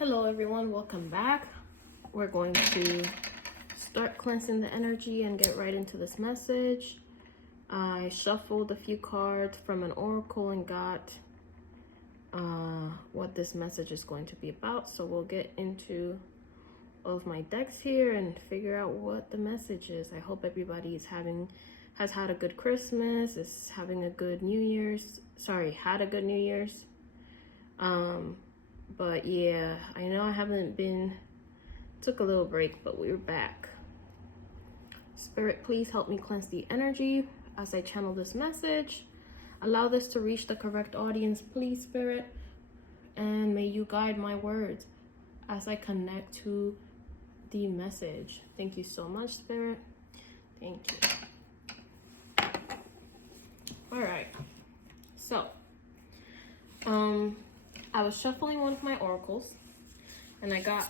Hello everyone, welcome back. We're going to start cleansing the energy and get right into this message. I shuffled a few cards from an oracle and got what this message is going to be about. So we'll get into all of my decks here and figure out what the message is. I hope everybody has had a good Christmas, is having a good New Year's. Had a good New Year's. But yeah, I know I took a little break, but we're back. Spirit, please help me cleanse the energy as I channel this message. Allow this to reach the correct audience, please, Spirit. And may you guide my words as I connect to the message. Thank you so much, Spirit. Thank you. All right. So, I was shuffling one of my oracles and I got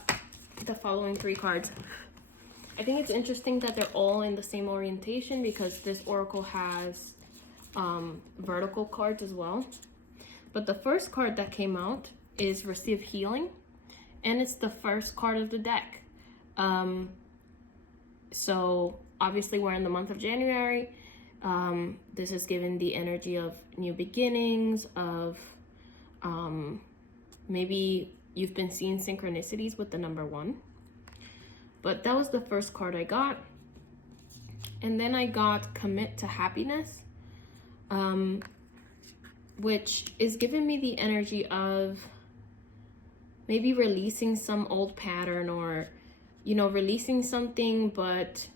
the following three cards. I think it's interesting that they're all in the same orientation because this oracle has vertical cards as well. But the first card that came out is Receive Healing, and it's the first card of the deck. So obviously we're in the month of January. This is given the energy of new beginnings, of maybe you've been seeing synchronicities with the number 1. But that was the first card I got. And then I got Commit to Happiness, which is giving me the energy of maybe releasing some old pattern, or, you know, releasing something, but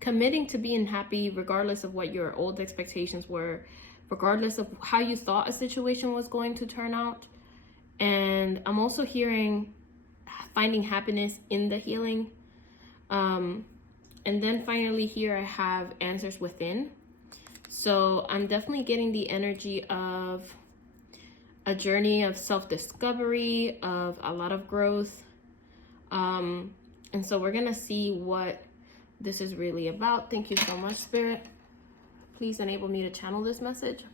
committing to being happy regardless of what your old expectations were, regardless of how you thought a situation was going to turn out. And I'm also hearing finding happiness in the healing. And then finally here I have Answers Within. So I'm definitely getting the energy of a journey of self-discovery, of a lot of growth. And so we're gonna see what this is really about. Thank you so much, Spirit. Please enable me to channel this message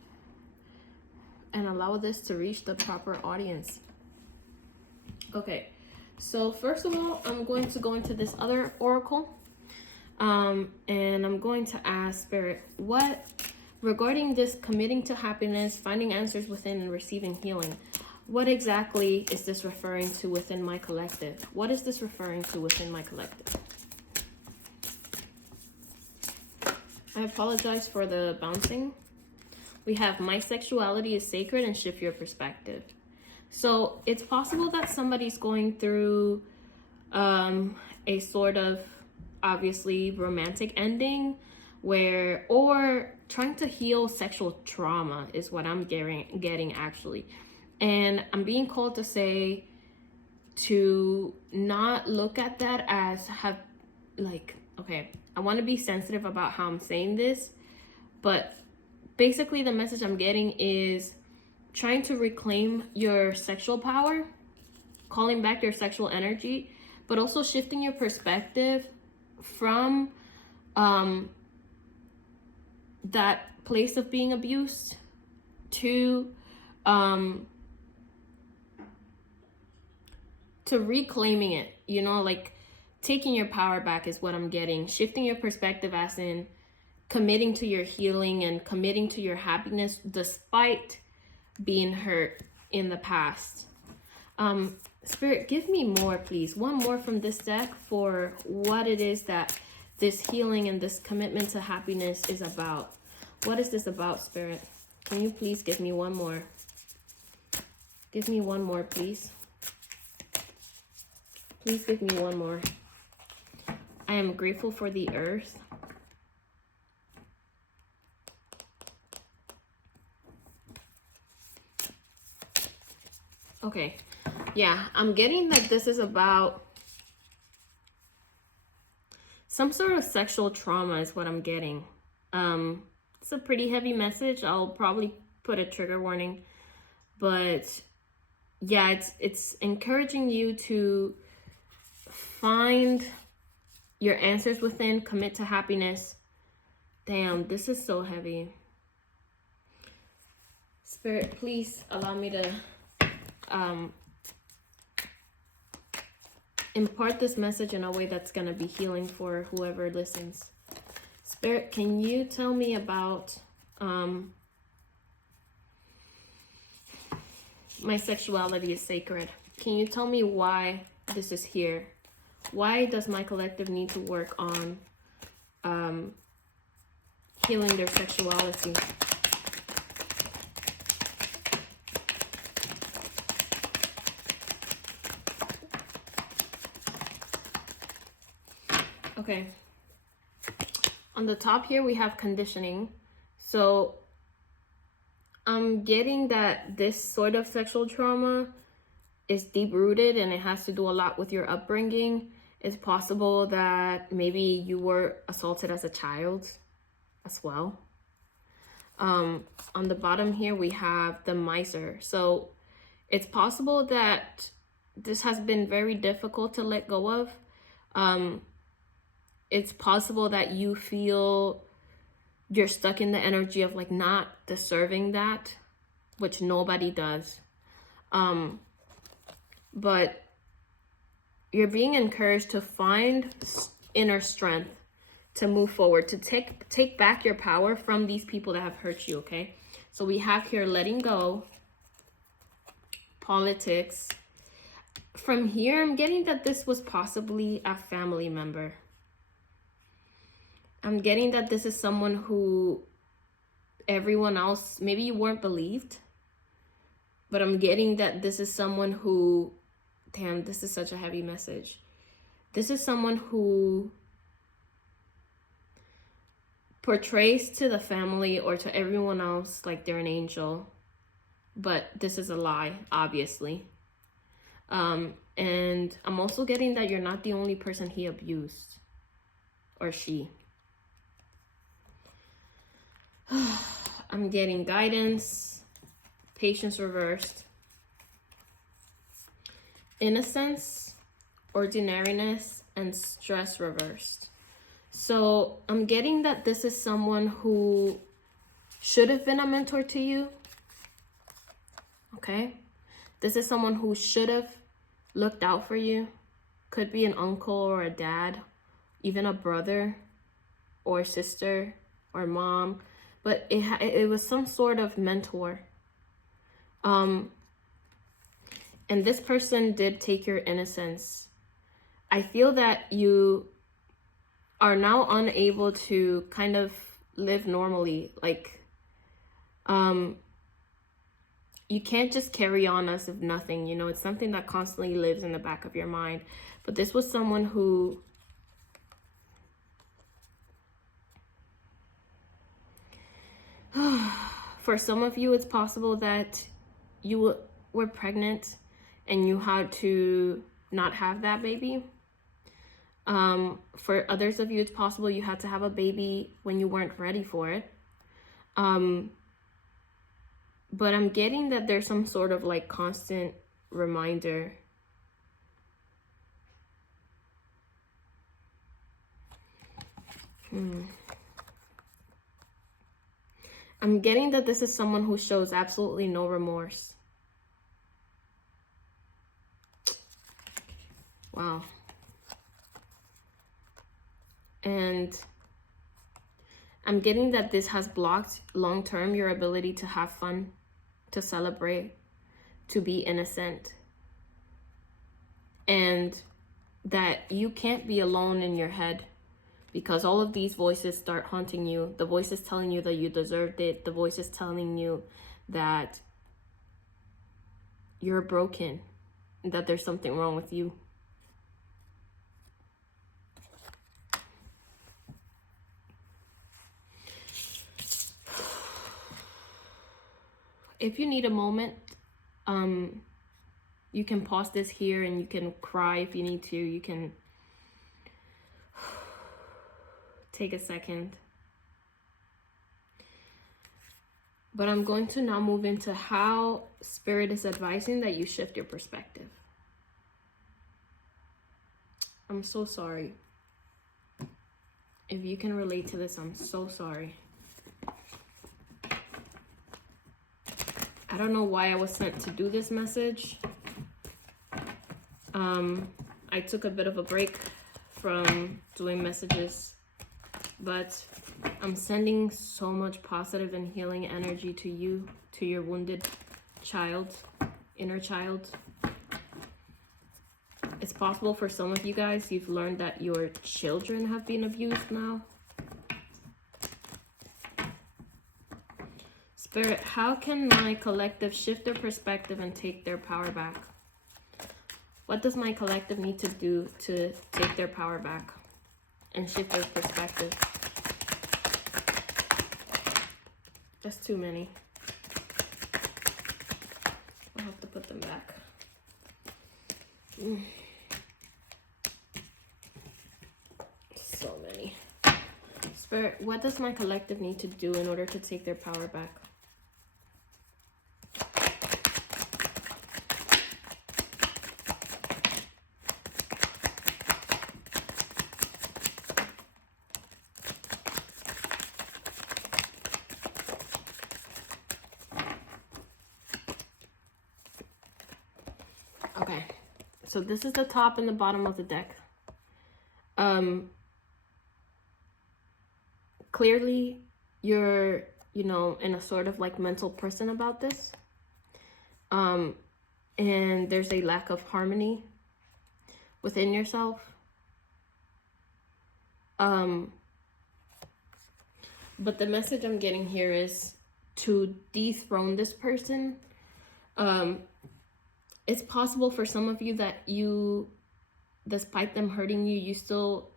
and allow this to reach the proper audience. Okay, so first of all, I'm going to go into this other oracle. And I'm going to ask Spirit, what, regarding this committing to happiness, finding answers within, and receiving healing, what exactly is this referring to within my collective? What is this referring to within my collective? I apologize for the bouncing. We have My Sexuality is Sacred and Shift Your Perspective. So it's possible that somebody's going through a sort of obviously romantic ending or trying to heal sexual trauma is what I'm getting actually. And I'm being called to say to not look at that as okay, I want to be sensitive about how I'm saying this, but basically the message I'm getting is trying to reclaim your sexual power, calling back your sexual energy, but also shifting your perspective from that place of being abused to reclaiming it, you know, like taking your power back is what I'm getting. Shifting your perspective as in committing to your healing and committing to your happiness despite being hurt in the past. Spirit, give me more, please. One more from this deck for what it is that this healing and this commitment to happiness is about. What is this about, Spirit? Can you please give me one more? Give me one more, please. Please give me one more. I am grateful for the earth. Okay, yeah, I'm getting that this is about some sort of sexual trauma is what I'm getting. It's a pretty heavy message. I'll probably put a trigger warning, but yeah, it's encouraging you to find your answers within, commit to happiness. Damn, this is so heavy. Spirit, please allow me to impart this message in a way that's going to be healing for whoever listens. Spirit, can you tell me about my sexuality is sacred? Can you tell me why this is here? Why does my collective need to work on healing their sexuality? Okay. On the top here, we have conditioning. So I'm getting that this sort of sexual trauma is deep-rooted and it has to do a lot with your upbringing. It's possible that maybe you were assaulted as a child as well. On the bottom here, we have the miser. So it's possible that this has been very difficult to let go of. It's possible that you feel you're stuck in the energy of like not deserving that, which nobody does. But you're being encouraged to find inner strength to move forward, to take back your power from these people that have hurt you, okay? So we have here letting go, politics. From here, I'm getting that this was possibly a family member. I'm getting that this is someone who everyone else, maybe you weren't believed, but I'm getting that this is someone who, damn, this is such a heavy message. This is someone who portrays to the family or to everyone else like they're an angel, but this is a lie, obviously. And I'm also getting that you're not the only person he abused, or she. I'm getting guidance, patience reversed, innocence, ordinariness, and stress reversed. So I'm getting that this is someone who should have been a mentor to you. Okay? This is someone who should have looked out for you. Could be an uncle or a dad, even a brother or sister or mom. But it was some sort of mentor. And this person did take your innocence. I feel that you are now unable to kind of live normally. Like, you can't just carry on as if nothing, you know, it's something that constantly lives in the back of your mind. But this was someone who for some of you, it's possible that you were pregnant and you had to not have that baby. For others of you, it's possible you had to have a baby when you weren't ready for it. But I'm getting that there's some sort of like constant reminder. I'm getting that this is someone who shows absolutely no remorse. Wow. And I'm getting that this has blocked long-term your ability to have fun, to celebrate, to be innocent. And that you can't be alone in your head, because all of these voices start haunting you. The voices telling you that you deserved it. The voices telling you that you're broken, that there's something wrong with you. If you need a moment, you can pause this here and you can cry if you need to. You can take a second. But I'm going to now move into how Spirit is advising that you shift your perspective. I'm so sorry. If you can relate to this, I'm so sorry. I don't know why I was sent to do this message. I took a bit of a break from doing messages, but I'm sending so much positive and healing energy to you, to your wounded child, inner child. It's possible for some of you guys, you've learned that your children have been abused now. Spirit, how can my collective shift their perspective and take their power back? What does my collective need to do to take their power back and shift their perspective? That's too many. I'll have to put them back. So many. Spirit, what does my collective need to do in order to take their power back? Okay, so this is the top and the bottom of the deck. Clearly, you're, in a sort of like mental prison about this. And there's a lack of harmony within yourself. But the message I'm getting here is to dethrone this person. It's possible for some of you that you, despite them hurting you, you still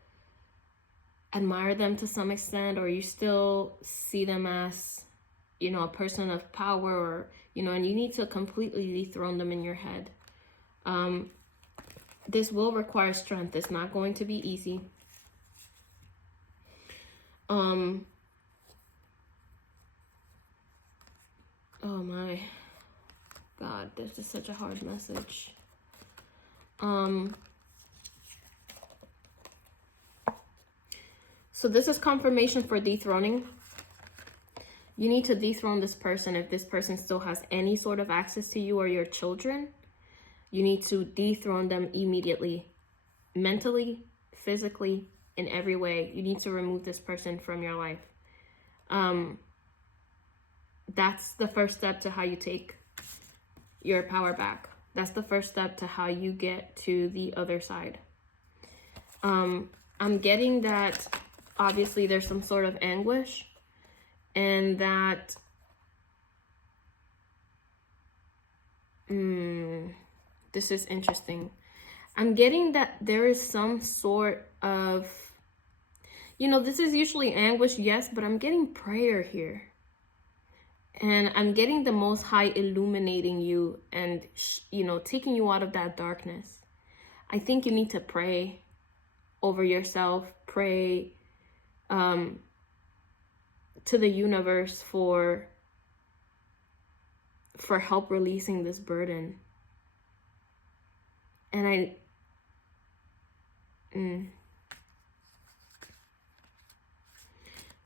admire them to some extent, or you still see them as, a person of power, or, and you need to completely dethrone them in your head. This will require strength. It's not going to be easy. Oh my God, this is such a hard message. So this is confirmation for dethroning. You need to dethrone this person. If this person still has any sort of access to you or your children, you need to dethrone them immediately. Mentally, physically, in every way. You need to remove this person from your life. That's the first step to how you take your power back. That's the first step to how you get to the other side. I'm getting that obviously there's some sort of anguish, and that this is interesting. I'm getting that there is some sort of, this is usually anguish, yes, but I'm getting prayer here. And I'm getting the Most High illuminating you and, taking you out of that darkness. I think you need to pray over yourself, pray to the universe for help releasing this burden. And I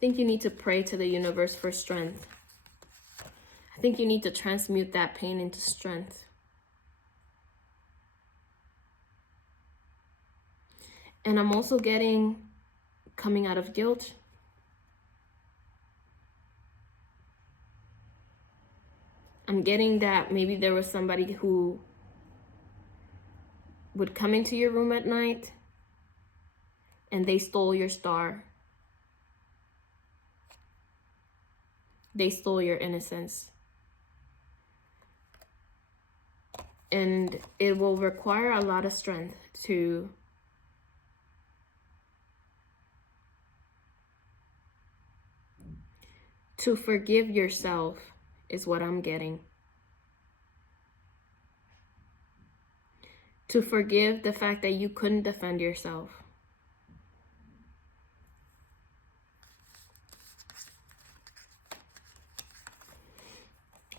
think you need to pray to the universe for strength. I think you need to transmute that pain into strength. And I'm also getting coming out of guilt. I'm getting that maybe there was somebody who would come into your room at night and they stole your star. They stole your innocence. And it will require a lot of strength to forgive yourself, is what I'm getting. To forgive the fact that you couldn't defend yourself.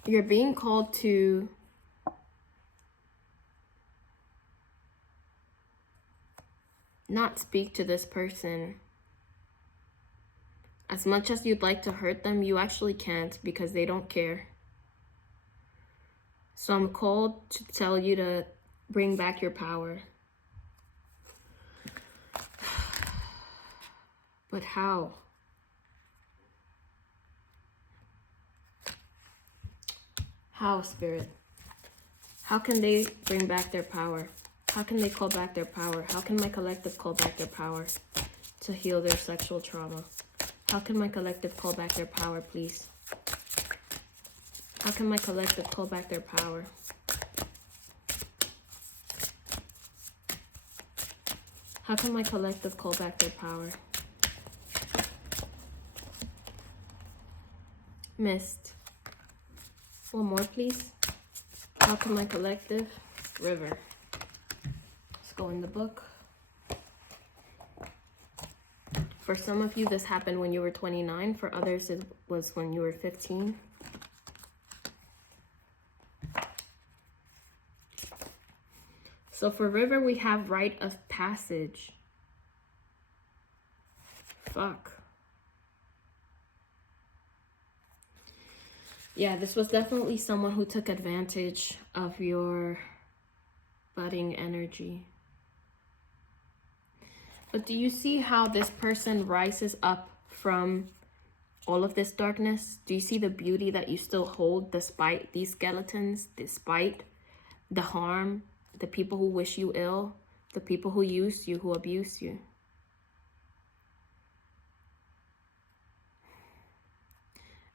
You're being called to not speak to this person. As much as you'd like to hurt them, you actually can't, because they don't care. So I'm called to tell you to bring back your power. But how? How, Spirit? How can they bring back their power? How can they call back their power? How can my collective call back their power to heal their sexual trauma? How can my collective call back their power, please? How can my collective call back their power? How can my collective call back their power? Mist. One more, please. How can my collective? River. Let's go in the book. For some of you, this happened when you were 29. For others, it was when you were 15. So for river, we have rite of passage. Fuck. Yeah, this was definitely someone who took advantage of your budding energy. But do you see how this person rises up from all of this darkness? Do you see the beauty that you still hold despite these skeletons, despite the harm, the people who wish you ill, the people who used you, who abused you?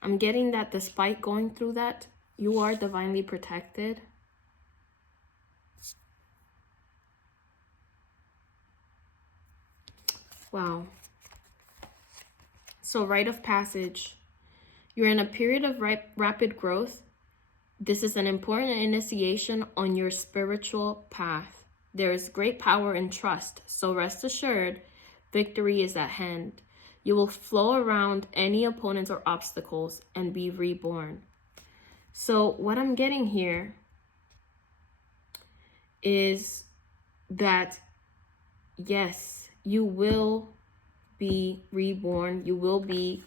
I'm getting that despite going through that, you are divinely protected. Wow. So rite of passage. You're in a period of rapid growth. This is an important initiation on your spiritual path. There is great power in trust. So rest assured, victory is at hand. You will flow around any opponents or obstacles and be reborn. So what I'm getting here is that, yes, you will be reborn. You will be,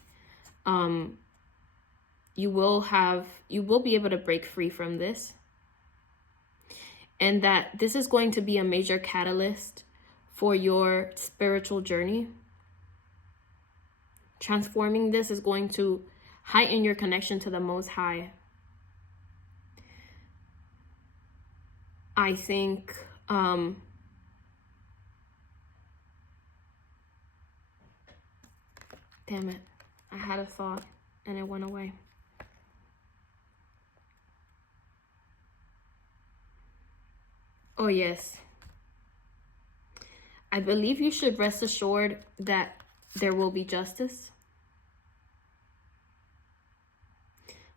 you will be able to break free from this. And that this is going to be a major catalyst for your spiritual journey. Transforming this is going to heighten your connection to the Most High. I think damn it, I had a thought and it went away. Oh yes, I believe you should rest assured that there will be justice.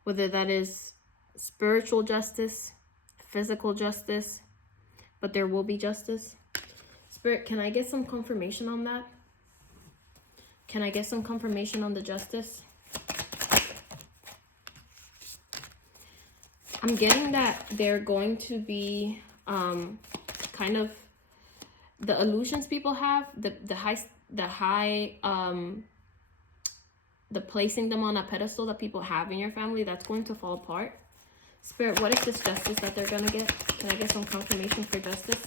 Whether that is spiritual justice, physical justice, but there will be justice. Spirit, can I get some confirmation on that? Can I get some confirmation on the justice? I'm getting that they're going to be kind of the illusions people have, the placing them on a pedestal that people have in your family, that's going to fall apart. Spirit, what is this justice that they're gonna get? Can I get some confirmation for justice?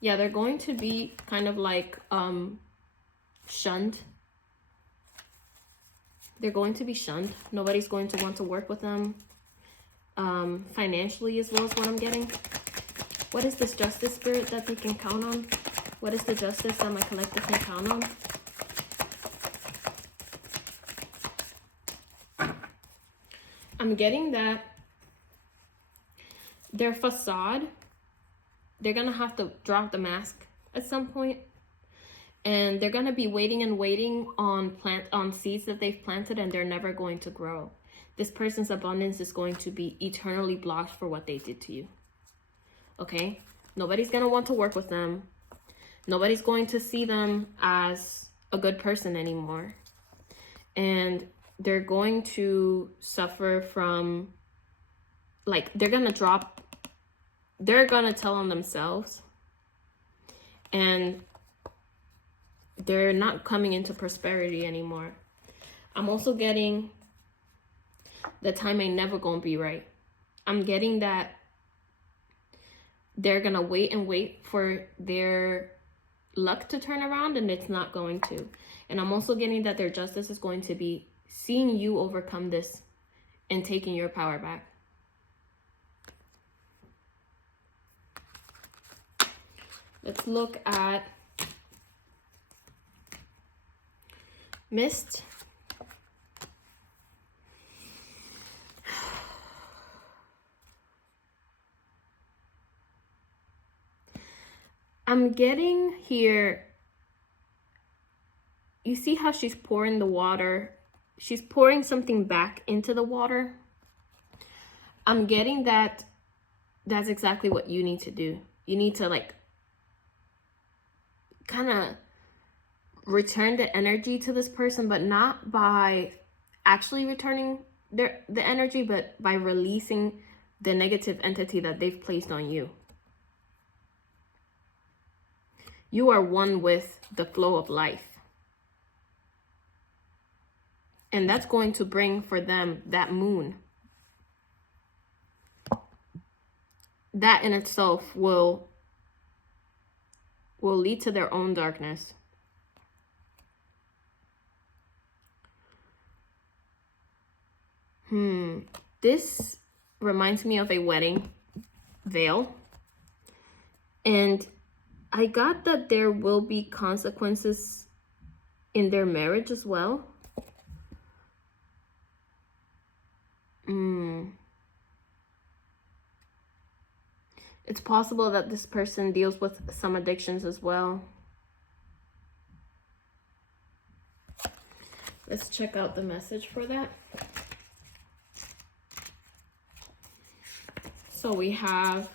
Yeah, they're going to be kind of like shunned. They're going to be shunned. Nobody's going to want to work with them financially, as well as what I'm getting. What is this justice, Spirit, that they can count on? What is the justice that my collective can count on? I'm getting that their facade, they're gonna have to drop the mask at some point, and they're gonna be waiting on seeds that they've planted, and they're never going to grow. This person's abundance is going to be eternally blocked for what they did to you. Okay? Nobody's gonna want to work with them. Nobody's going to see them as a good person anymore. And they're going to suffer from, like, they're gonna tell on themselves, and they're not coming into prosperity anymore. I'm also getting the time ain't never gonna be right. I'm getting that they're gonna wait and wait for their luck to turn around, and it's not going to. And I'm also getting that their justice is going to be seeing you overcome this and taking your power back. Let's look at Mist. I'm getting here, you see how she's pouring the water? She's pouring something back into the water. I'm getting that that's exactly what you need to do. You need to like kind of return the energy to this person, but not by actually returning the energy, but by releasing the negative entity that they've placed on you. You are one with the flow of life. And that's going to bring for them that moon. That in itself will lead to their own darkness. This reminds me of a wedding veil. And I got that there will be consequences in their marriage as well. It's possible that this person deals with some addictions as well. Let's check out the message for that. So we have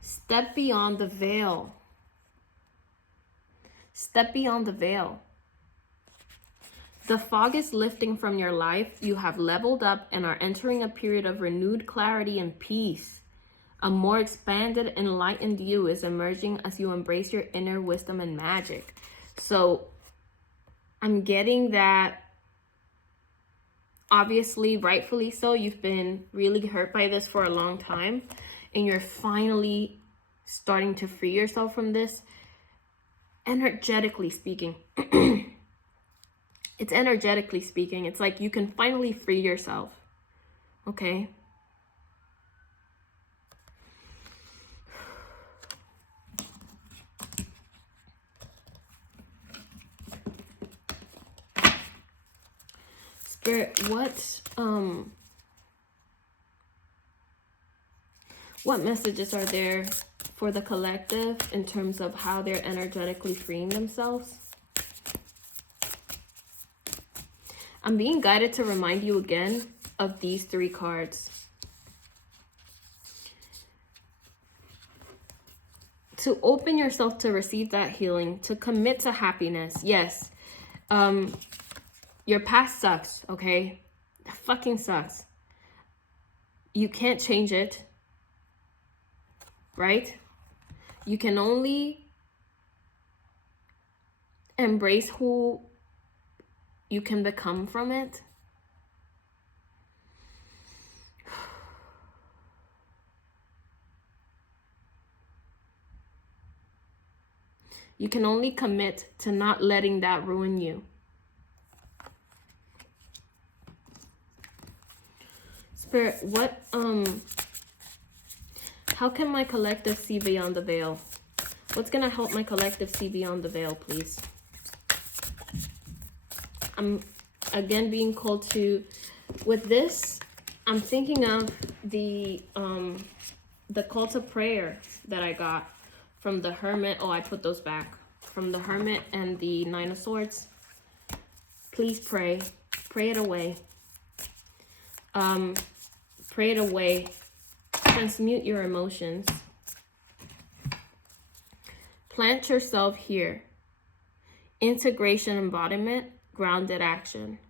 step beyond the veil. Step beyond the veil. The fog is lifting from your life. You have leveled up and are entering a period of renewed clarity and peace. A more expanded, enlightened you is emerging as you embrace your inner wisdom and magic. So I'm getting that, obviously, rightfully so, you've been really hurt by this for a long time, and you're finally starting to free yourself from this. Energetically speaking, it's energetically speaking. It's like you can finally free yourself. Okay? Spirit, what messages are there for the collective in terms of how they're energetically freeing themselves? I'm being guided to remind you again of these 3 cards. To open yourself to receive that healing, to commit to happiness. Yes. Your past sucks, okay? It fucking sucks. You can't change it, right? You can only embrace who you can become from it. You can only commit to not letting that ruin you. Spirit, how can my collective see beyond the veil? What's gonna help my collective see beyond the veil, please? I'm again being called to, with this, I'm thinking of the call to prayer that I got from the Hermit. Oh, I put those back. From the Hermit and the 9 of Swords. Please pray. Pray it away. Pray it away. Transmute your emotions. Plant yourself here. Integration, embodiment, grounded action.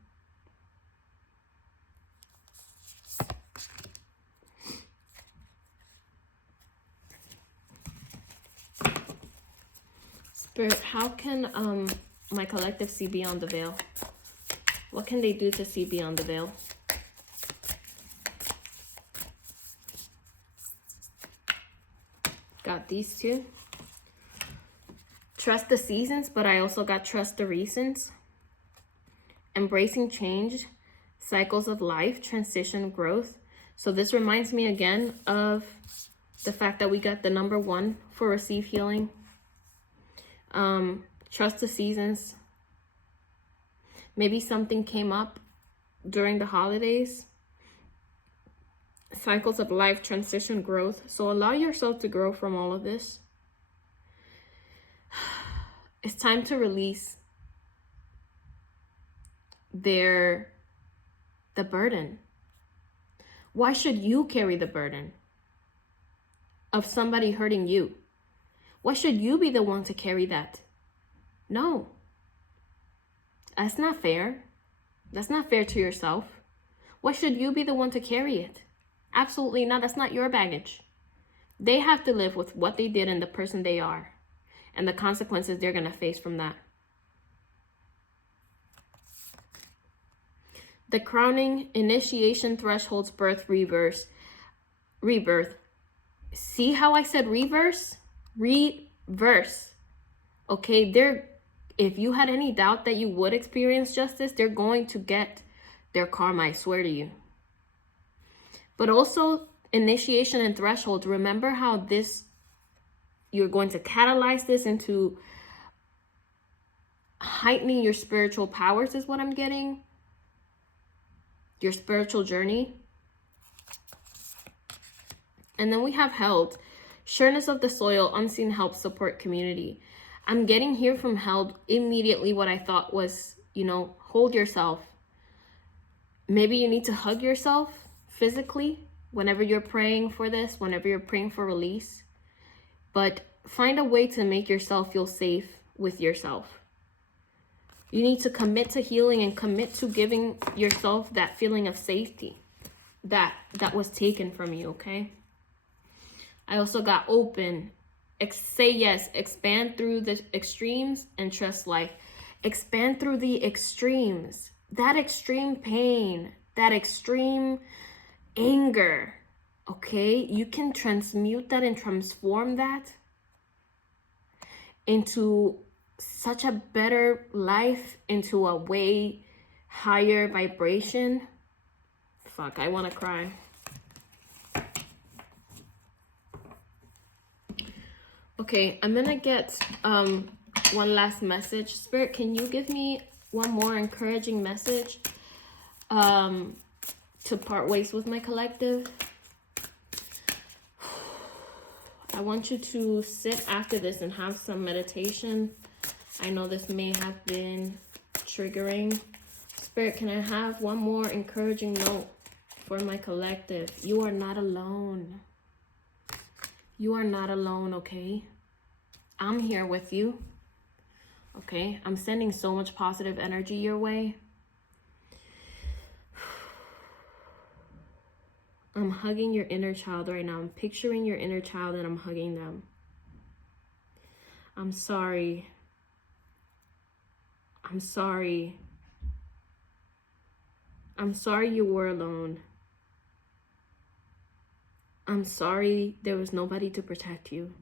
Spirit, how can my collective see beyond the veil? What can they do to see beyond the veil? Got these two. Trust the seasons, but I also got trust the reasons. Embracing change, cycles of life, transition, growth. So this reminds me again of the fact that we got the number 1 for receive healing. Trust the seasons. Maybe something came up during the holidays. Cycles of life, transition, growth. So allow yourself to grow from all of this. It's time to release the burden. Why should you carry the burden of somebody hurting you? Why should you be the one to carry that? No. That's not fair. That's not fair to yourself. Why should you be the one to carry it? Absolutely not. That's not your baggage. They have to live with what they did and the person they are, and the consequences they're going to face from that. The crowning, initiation, thresholds, birth, rebirth. See how I said reverse? Reverse. Okay, if you had any doubt that you would experience justice, they're going to get their karma, I swear to you. But also, initiation and thresholds. Remember how you're going to catalyze this into heightening your spiritual powers is what I'm getting. Your spiritual journey. And then we have held. Sureness of the soil, unseen help, support, community. I'm getting here from held immediately what I thought was, hold yourself. Maybe you need to hug yourself physically whenever you're praying for this, whenever you're praying for release. But find a way to make yourself feel safe with yourself. You need to commit to healing and commit to giving yourself that feeling of safety that was taken from you, okay? I also got open. Say yes. Expand through the extremes and trust life. Expand through the extremes. That extreme pain, that extreme anger, okay? You can transmute that and transform that into such a better life, into a way higher vibration. Fuck, I want to cry. Okay, I'm gonna get one last message. Spirit, can you give me one more encouraging message to part ways with my collective? I want you to sit after this and have some meditation. I know this may have been triggering. Spirit, can I have one more encouraging note for my collective? You are not alone. You are not alone, okay? I'm here with you, okay? I'm sending so much positive energy your way. I'm hugging your inner child right now. I'm picturing your inner child and I'm hugging them. I'm sorry. I'm sorry. I'm sorry you were alone. I'm sorry there was nobody to protect you.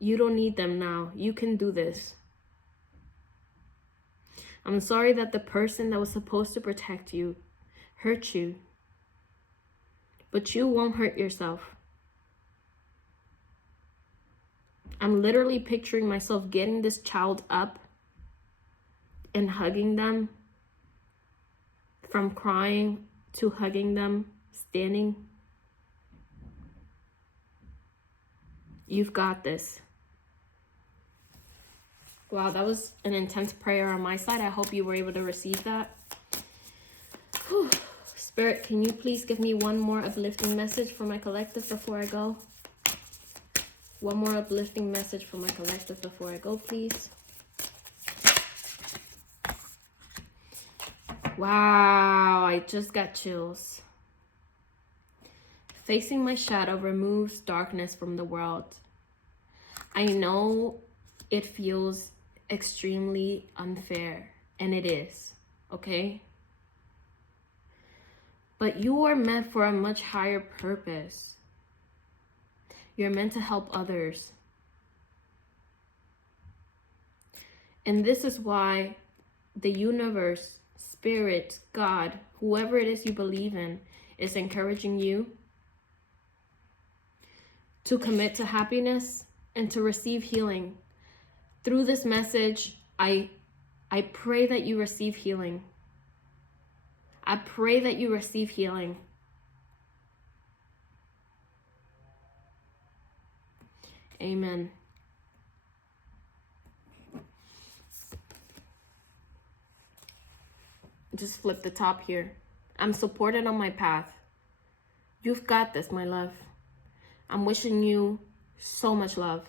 You don't need them now. You can do this. I'm sorry that the person that was supposed to protect you hurt you. But you won't hurt yourself. I'm literally picturing myself getting this child up and hugging them, from crying to hugging them, standing. You've got this. Wow, that was an intense prayer on my side. I hope you were able to receive that. Whew. Spirit, can you please give me one more uplifting message for my collective before I go? One more uplifting message for my collective before I go, please. Wow, I just got chills. Facing my shadow removes darkness from the world. I know it feels extremely unfair, and it is, okay? But you are meant for a much higher purpose. You're meant to help others. And this is why the universe, spirit, God, whoever it is you believe in, is encouraging you to commit to happiness and to receive healing. Through this message, I pray that you receive healing. I pray that you receive healing. Amen. Just flip the top here. I'm supported on my path. You've got this, my love. I'm wishing you so much love.